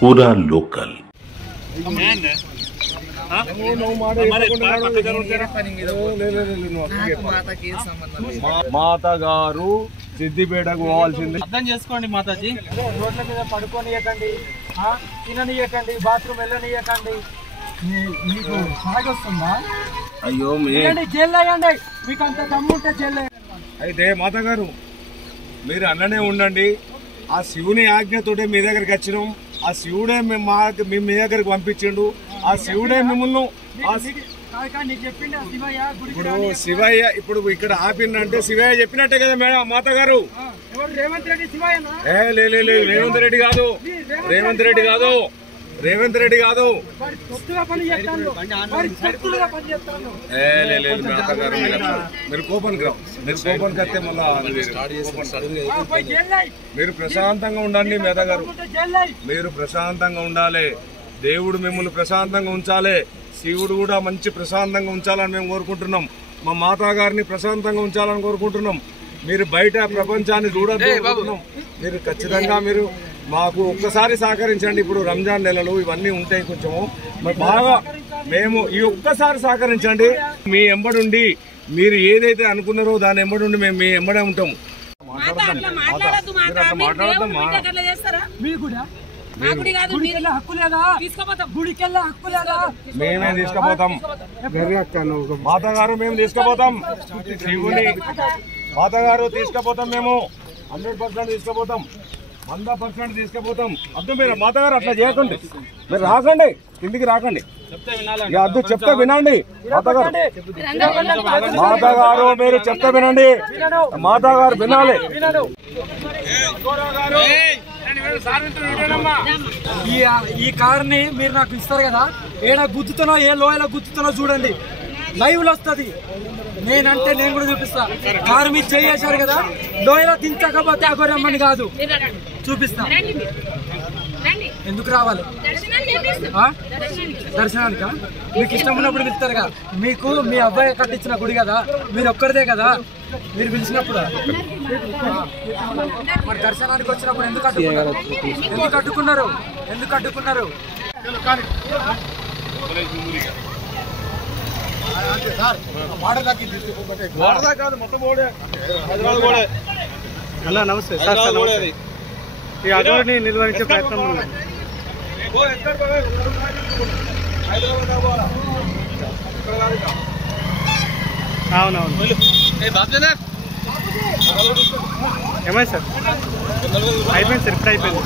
पूरा लोकल। మాత గారు సిద్దిపేటకు పోవాల్సింది అర్థం చేసుకోండి మాతాజీ. రోడ్ల మీద పడుకోనియకండి, తిననీయకండి, బాత్రూమ్ వెళ్ళనీయకండి. మీకు సాగొస్తుందా? అయ్యో జైలు వేయండి, మీకు అంత దమ్ముంటే జైలు. అయితే మాత గారు మీరు అన్ననే ఉండండి. ఆ శివుని ఆజ్ఞతోటే మీ దగ్గరికి వచ్చినాం. ఆ శివుడే మీ దగ్గరికి పంపించిండు. ఆ శివుడే మిమ్మల్ని ఇప్పుడు శివయ్య ఇప్పుడు ఇక్కడ ఆపిందంటే శివయ్య చెప్పినట్టే కదా మేడం మాత గారు. రేవంత్ రెడ్డి శివయ్య రేవంత్ రెడ్డి కాదు, రేవంత్ రెడ్డి కాదు, రేవంత్ రెడ్డి కాదు. మీరు కోపానికి రావు, మీరు కోపానికి వస్తే మళ్ళా మీరు ప్రశాంతంగా ఉండండి మేత గారు. మీరు ప్రశాంతంగా ఉండాలి. దేవుడు మిమ్మల్ని ప్రశాంతంగా ఉంచాలి. శివుడు కూడా మంచి ప్రశాంతంగా ఉంచాలని మేము కోరుకుంటున్నాం. మా మాతా గారిని ప్రశాంతంగా ఉంచాలని కోరుకుంటున్నాం. మీరు బయట ప్రపంచాన్ని చూడొద్దు. మీరు ఖచ్చితంగా మీరు మాకు ఒక్కసారి సహకరించండి. ఇప్పుడు రంజాన్ నెలలు ఇవన్నీ ఉంటాయి, కొంచెం బాగా మేము ఈ ఒక్కసారి సహకరించండి. మీ ఎంబడుండి మీరు ఏదైతే అనుకున్నారో దాని ఎంబడుండి మేము మీ ఎంబడే ఉంటాము. మేమే తీసుకుపోతాం మాతా గారు, మేము తీసుకుపోతాం శివుని. మాతా గారు తీసుకుపోతాం, మేము 100% తీసుకుపోతాం, 100% తీసుకుపోతాం. అర్థం మీరు మాతా గారు అట్లా చేయకండి. మీరు రాకండి, కిందికి రాకండి. అద్దు చెప్తే వినండి మాతా గారు. మాతా గారు మీరు చెప్తే వినండి. మాతా గారు వినాలి. ఈ కార్ ని మీరు నాకు ఇస్తారు కదా, ఏడ గుద్దుతున్నా ఏ లోయలో గుద్దుతున్నా చూడండి, లైవ్ లో వస్తుంది. నేనంటే నేను కూడా చూపిస్తా. కారు మీరు చేశారు కదా, లోయలో దించకపోతే అగోరమ్మని కాదు చూపిస్తా. ఎందుకు రావాలి దర్శనానిక? మీకు ఇష్టం ఉన్నప్పుడు పిలుస్తారుగా. మీకు మీ అబ్బాయి కట్టించిన గుడి కదా, మీరు ఒక్కరిదే కదా మీరు పిలిచినప్పుడు. మరి దర్శనానికి వచ్చినప్పుడు ఎందుకు అడ్డుకున్నారు? ఎందుకు అడ్డుకున్నారు? ఎందుకు అడ్డుకున్నారు? అన్న నమస్తే సార్. ఈ అగోరిని నిర్వహించే ప్రయత్నం అవునవును. ఏమైంది సార్? అయిపోయింది సార్, ఇప్పుడు అయిపోయింది.